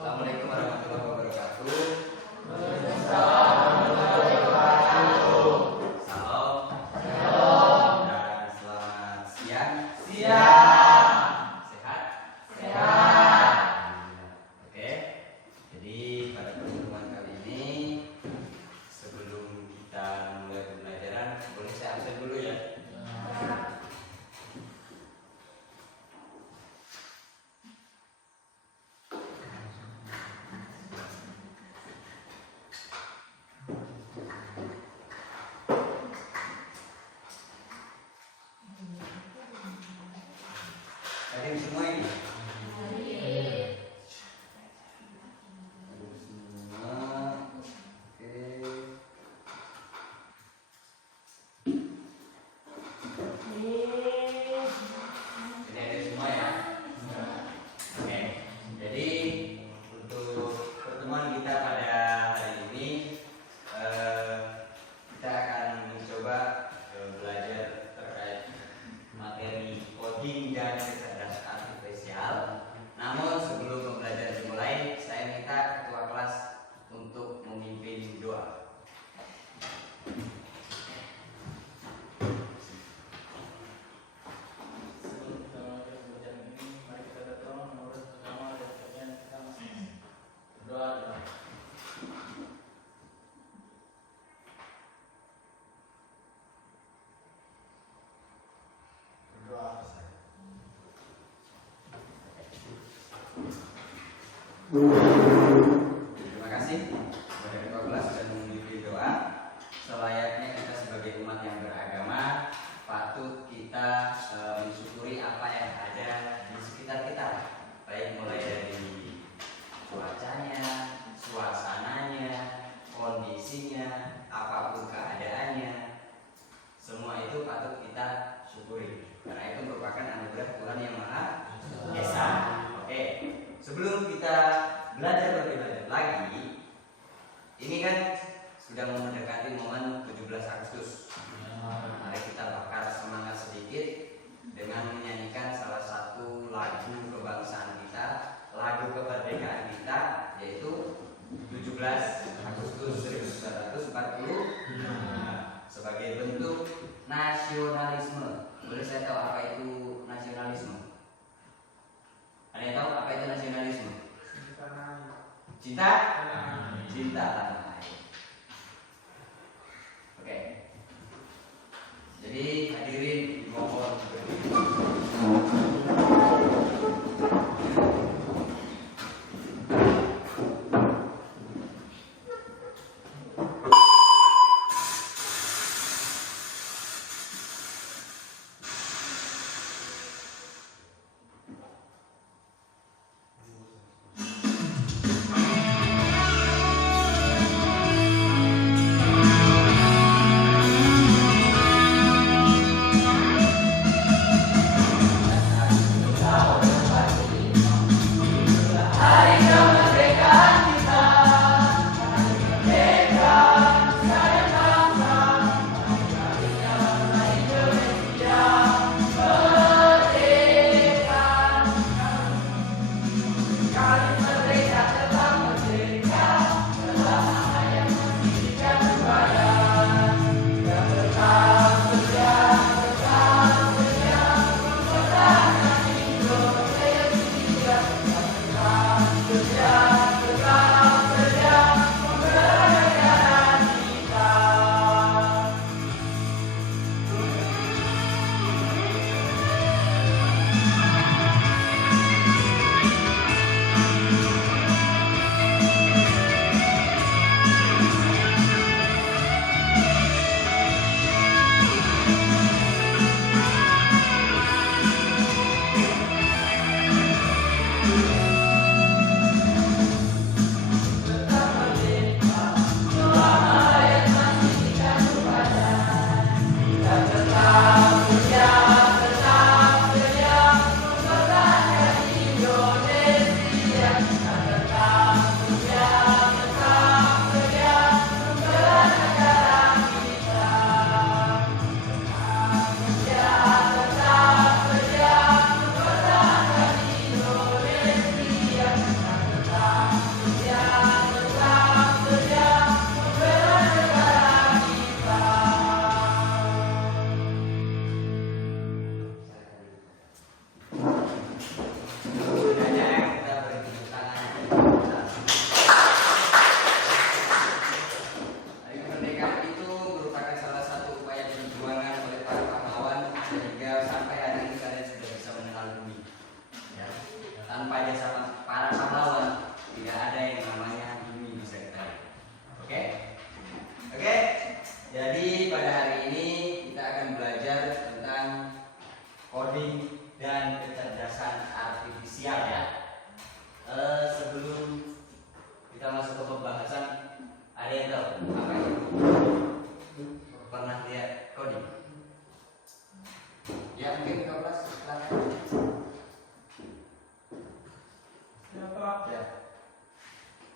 Assalamualaikum warahmatullahi wabarakatuh. Salam. Dan selamat siang. Sehat? Oke. Jadi pada pertemuan kali ini, sebelum kita mulai pembelajaran, boleh saya absen dulu ya. Hadir semua ini? Semua. Oke. Jadi hadir semua ya? Oke. Jadi untuk pertemuan kita pada hari ini, kita akan mencoba belajar terkait materi coding dan kecerdasan artifisial. Namun sebelum pembelajaran dimulai, saya minta ketua kelas untuk memimpin doa. Sebelum kita mulai pembelajaran ini, mari kita berdoa menurut agama dan kajian kita masing-masing. Berdoa. Berdoa saya. Terima kasih kepada ketua kelas sudah memimpin doa. Selayaknya kita sebagai umat yang beragama, patut kita mensyukuri apa yang ada di sekitar kita, baik mulai dari cuacanya, suasananya, kondisinya, apapun keadaannya, semua itu patut kita syukuri, karena itu merupakan anugerah Tuhan yang Maha Esa. Oke, sebelum kita belajar lebih lanjut lagi, ini kan sudah mau mendekati momen 17 Agustus. Mari kita bakar semangat sedikit dengan menyanyikan salah satu lagu kebangsaan kita, lagu kemerdekaan kita, yaitu 17 Agustus 1945 sebagai bentuk nasionalisme. Boleh saya tahu apa itu nasionalisme? Ada yang tahu apa itu nasionalisme? Cinta? Cinta tanah air. Oke. Jadi hadirin dimohon berdiri.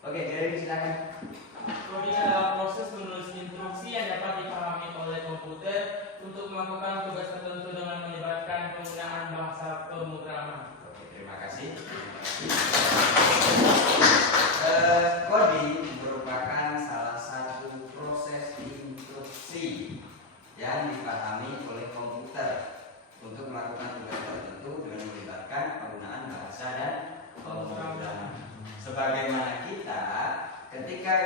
Oke, jadi silakan. Coding adalah proses menulis instruksi yang dapat dipahami oleh komputer untuk melakukan tugas tertentu dengan melibatkan penggunaan bahasa pemrograman. Oke, terima kasih. Coding merupakan salah satu proses instruksi yang dipahami oleh komputer untuk melakukan tugas tertentu dengan melibatkan penggunaan bahasa dan pemrograman. Sebagaimana kita ketika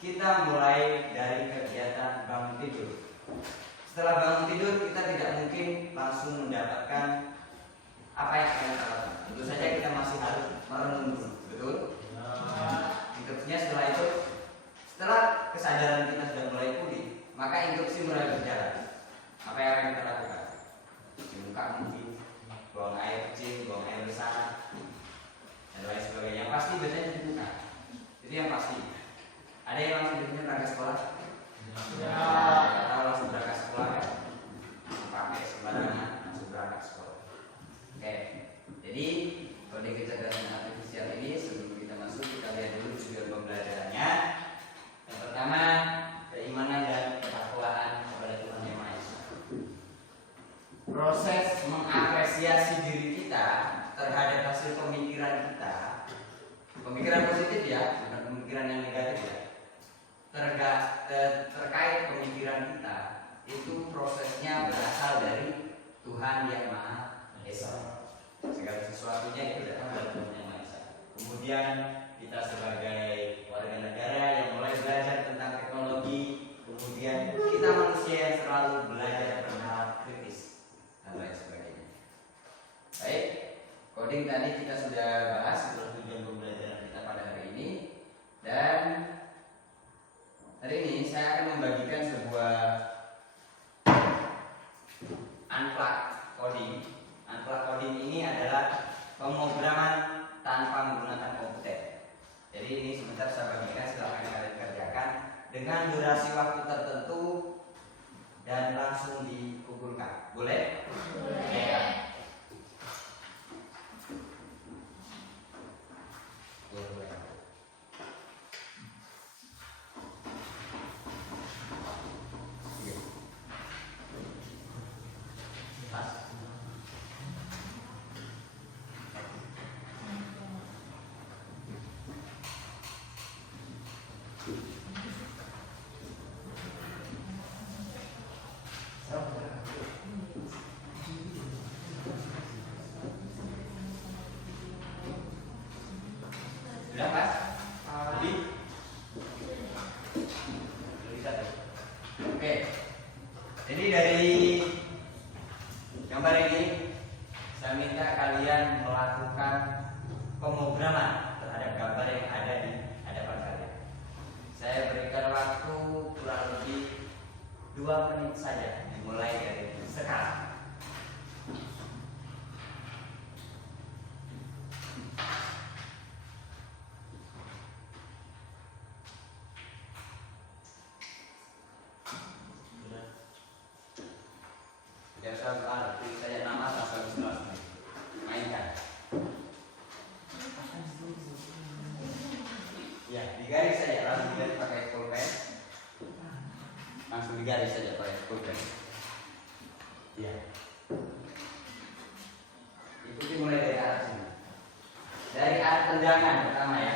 kita mulai dari kegiatan bangun tidur. Setelah bangun tidur kita tidak mungkin langsung mendapatkan apa yang akan kita lakukan. Tentu saja kita masih harus merenung dulu, betul? Instruksinya setelah itu, setelah kesadaran kita sudah mulai pulih, maka instruksi mulai berjalan. Apa yang akan kita lakukan? Di muka mungkin, buang air kecil, buang air besar, dan lain sebagainya. Yang pasti biasanya di muka. Itu yang pasti. Ada yang langsung biasanya berangkat sekolah? Ya. Atau langsung berangkat sekolah ya? Pakai sembarangan langsung berangkat sekolah. Oke. Jadi kode kecerdasan artifisial ini sebelum kita masuk kita lihat dulu tujuan pembelajarannya. Yang pertama, keimanan dan ketakwaan kepada Tuhan Yang Maha Esa. Proses mengapresiasi diri kita terhadap hasil pemikiran kita, pemikiran positif ya, bukan pemikiran yang negatif ya, terkait pemikiran kita, itu prosesnya berasal dari Tuhan Yang Maha Esa. Segala sesuatunya itu datang dari Tuhan Yang Maha Esa. Kemudian kita sebagai warga negara yang mulai belajar tentang teknologi, kemudian kita manusia yang selalu belajar bernalar kritis dan lain sebagainya. Baik, coding tadi kita sudah bahas tujuan pembelajaran kita pada hari ini, dan hari ini saya akan membagikan sebuah unplugged coding. Unplugged coding ini adalah pemrograman tanpa menggunakan komputer. Jadi ini sebentar saya bagikan, silahkan kalian kerjakan dengan durasi waktu tertentu dan langsung dikumpulkan. Boleh? Boleh. Ya. Sudah Mas? Oke. Jadi dari gambar ini saya minta kalian melakukan pemrograman terhadap gambar yang ada di hadapan kalian. Saya berikan waktu kurang lebih 2 menit saja, dimulai dari sekarang. Biasa tulis saja nama asal usul mainkan. Ya, digaris saja, langsung digaris pakai pulpen. Langsung digaris saja pakai pulpen. Ya. Ikuti mulai dari arah sini. Dari arah tendangan pertama ya.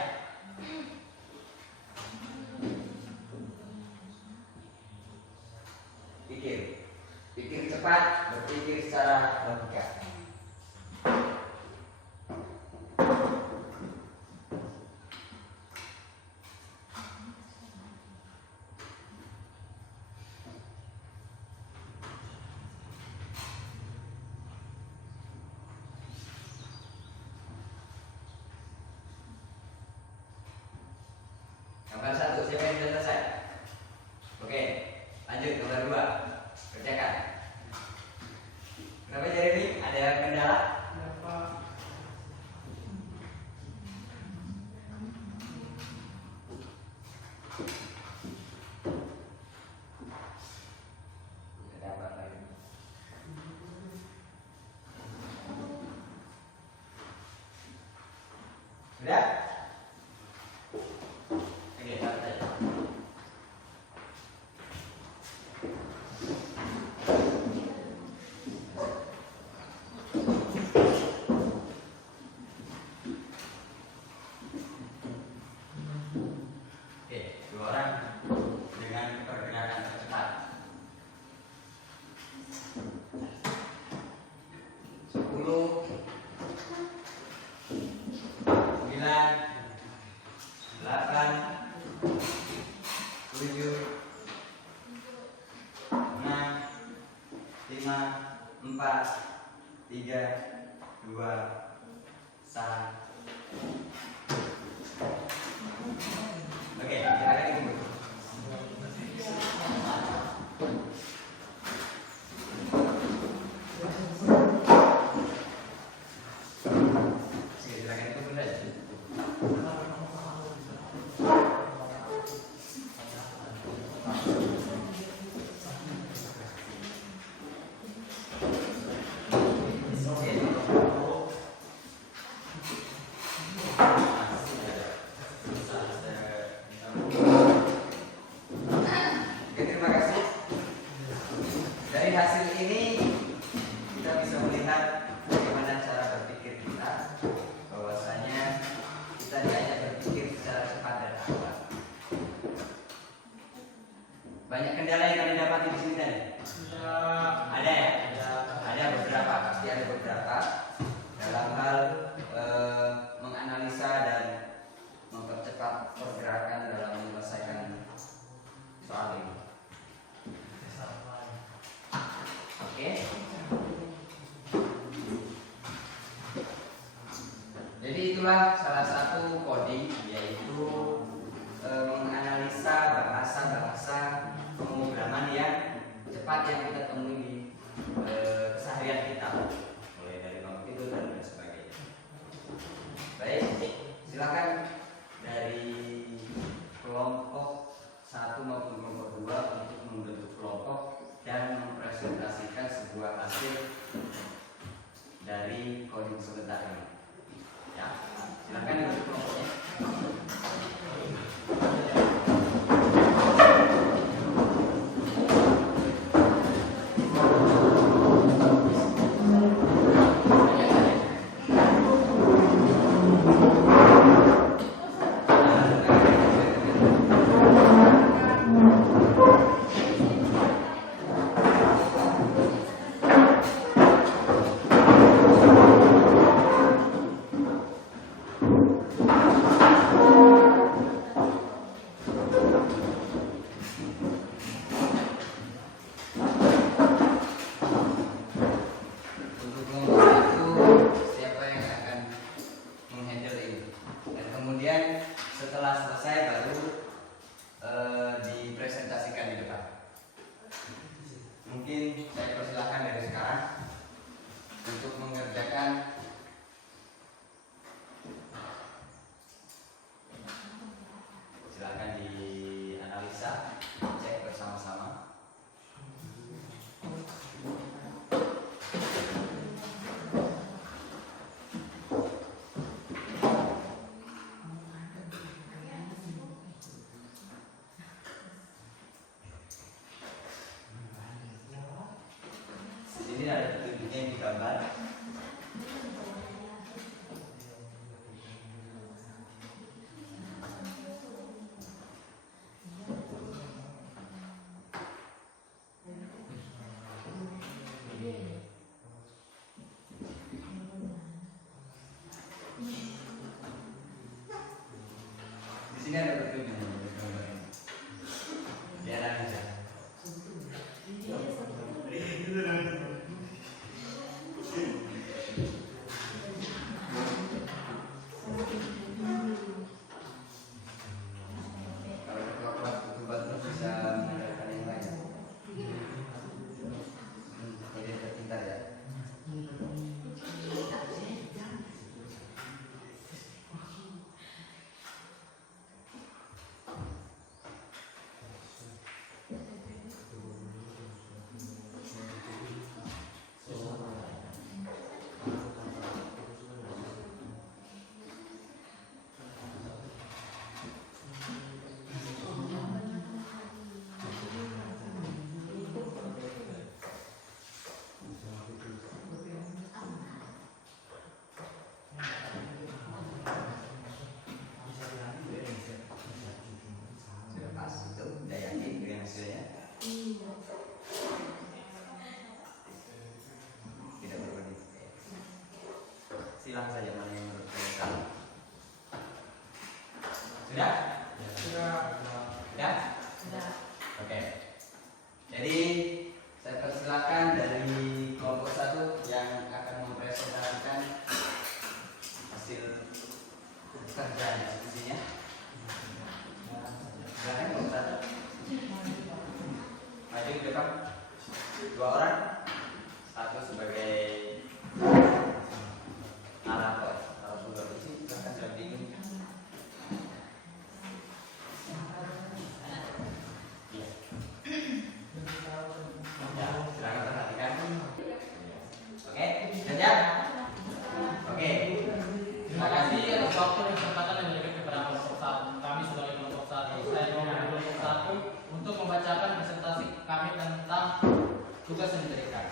Pikir cepat, berpikir secara logika. Gambar 1, siapa yang sudah selesai? Oke, lanjut gambar 2. Kerjakan. Kenapa jadi ini? Ada kendala? Ada apa lagi? Sudah? itulah salah satu coding, yaitu menganalisa bahasa-bahasa pemrograman yang cepat yang kita temui di keseharian kita, mulai dari komputer dan lain sebagainya. Baik, silakan dari kelompok 1 maupun kelompok 2 untuk membentuk kelompok dan mempresentasikan sebuah hasil dari coding sebentar ini. Ya, silakan dibentuk kelompoknya. Setelah selesai baru dipresentasikan di depan. Mungkin saya persilahkan dari sekarang untuk mengerjakan silakan dianalisa, cek bersama-sama. Ini ada petunjuknya yang digambar. Di sini ada petunjuknya. Dianalisa. Silakan saja mana yang menurut kalian. Sudah? Sudah? Sudah. Oke. Jadi saya persilakan dari kelompok 1 yang akan mempresentasikan hasil kerja diskusinya. Silakan kelompok 1. Maju ke depan. 2 orang. 1 sebagai untuk membacakan presentasi kami tentang tugas yang diberikan.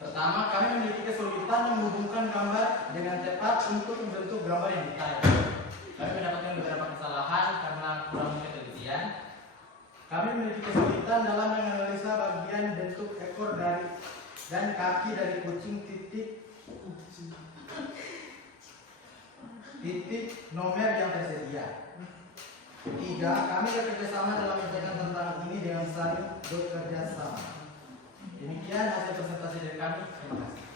Pertama, kami memiliki kesulitan menghubungkan gambar dengan tepat untuk membentuk gambar yang detail. Kami mendapatkan beberapa kesalahan karena kurang ketelitian. Kami memiliki kesulitan dalam menganalisa bagian bentuk ekor dan kaki dari kucing titik nomer yang tersedia. 3. Kami bekerjasama dalam mengerjakan tantangan ini dengan saling bekerja sama. Demikian hasil presentasi dari kami. Terima kasih.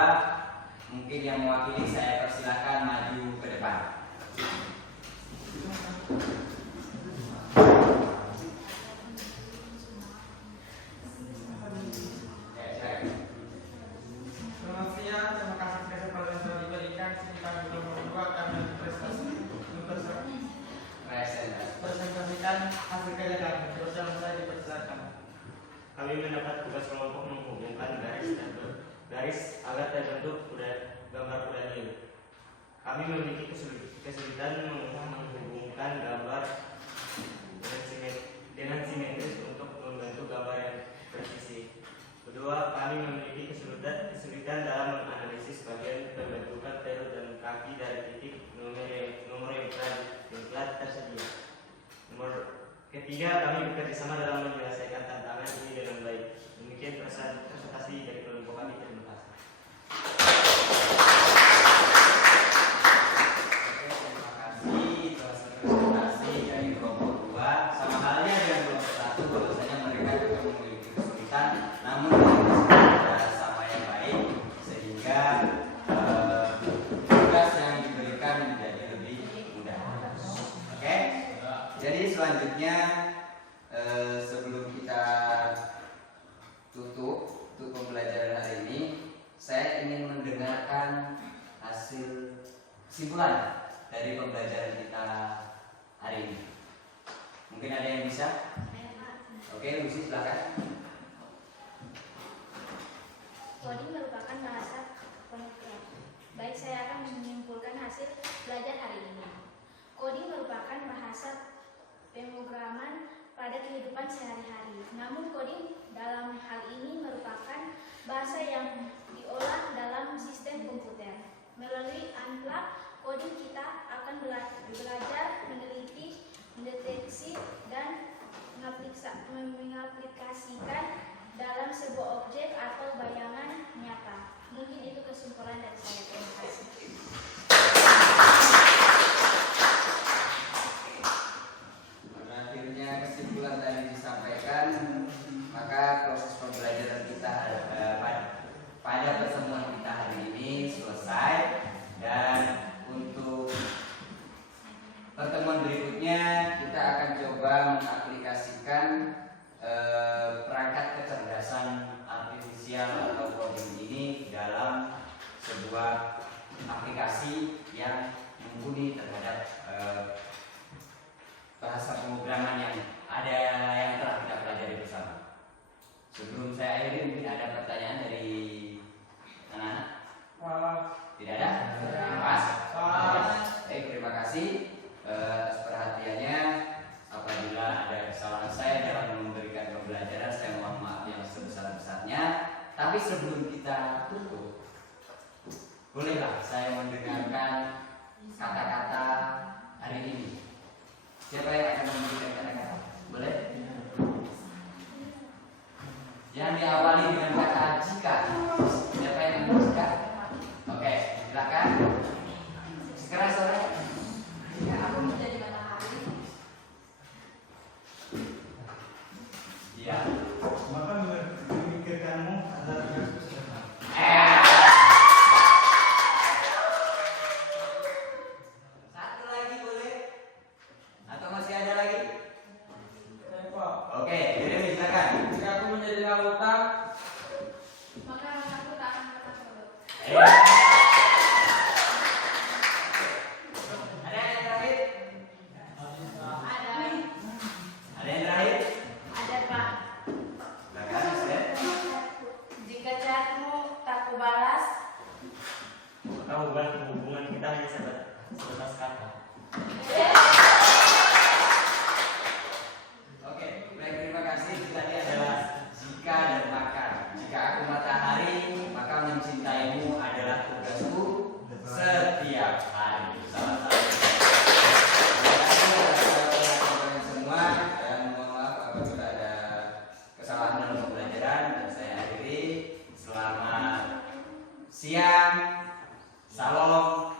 2. Mungkin yang mewakili saya persilakan maju ke depan. Selamat siang, terima kasih kesempatan yang telah diberikan. Sini kami kelompok 2 kami presentasikan hasil kerja kami. Bersama saya dipersilakan. Kami mendapat tugas kelompok menghubungkan garis agar terbentuk gambar kuda nil. Kami memiliki kesulitan menghubungkan gambar dengan simetris untuk membentuk gambar yang presisi. Kedua, kami memiliki kesulitan dalam menganalisis bagian pembentukan perut dan kaki dari titik nomor yang telah tersedia. Ketiga, kami bekerjasama dalam menyelesaikan tantangan ini dengan baik. Demikian presentasi dari kelompok kami. Terima kasih. Terima kasih atas presentasi dari kelompok 2. Sama halnya dengan kelompok 1, bahwasanya mereka juga memiliki kesulitan, namun dengan sama yang baik sehingga tugas yang diberikan menjadi lebih mudah. Oke? Jadi selanjutnya sebelum kita tutup untuk pembelajaran hari ini, saya ingin mendengarkan hasil kesimpulan dari pembelajaran kita hari ini. Mungkin ada yang bisa? Oke, Lucy silakan. Coding merupakan bahasa pemrograman. Baik, saya akan menyimpulkan hasil belajar hari ini. Coding merupakan bahasa pemrograman pada kehidupan sehari-hari. Namun coding dalam hal ini merupakan bahasa yang diolah dalam sistem komputer. Melalui unplug coding kita akan belajar meneliti, mendeteksi, dan mengaplikasikan dalam sebuah objek atau bayangan nyata. Mungkin itu kesimpulan dari saya. Terima kasih. Akhirnya kesimpulan tadi disampaikan, maka proses pembelajaran kita pada pertemuan kita hari ini selesai, dan untuk pertemuan berikutnya kita akan coba mengaplikasikan perangkat kecerdasan artifisial atau coding ini dalam sebuah aplikasi yang mumpuni terhadap bahasa pemrograman yang telah kita pelajari bersama. Sebelum saya akhiri, mungkin ada pertanyaan dari anak-anak? Tidak ada? Pas? Baik, terima kasih atas perhatiannya. Apabila ada kesalahan saya dalam memberikan pembelajaran, saya mohon maaf yang sebesar-besarnya. Tapi sebelum kita tutup, bolehlah saya mendengarkan kata-kata hari ini. Siapa yang akan memberikan kata-kata? Boleh? Yang diawali dengan kata jika. Siapa yang akan jika? Oke, silakan. Sekarang sore. Jika aku menjadi matahari, Iya. Maka memikirkanmu adalah tugasku sederhana. Satu lagi boleh? Atau masih ada lagi? Oke, jadi silakan. Jika aku menjadi lautan, maka aku tak akan pernah surut. Ada yang terakhir? Ada, Ada yang terakhir? ada Pak. Silakan, Ustaz. Jika chatmu tak kubalas, Maka hubungan kita hanya sebatas kata. Oke, baik, terima kasih. Itu tadi adalah jika dan maka. Jika aku matahari, maka mencintaimu adalah tugasku setiap hari. Salah satu. Terima kasih atas kalian semua, dan mohon maaf apabila ada kesalahan dalam pembelajaran, dan saya akhiri. Selamat siang, salam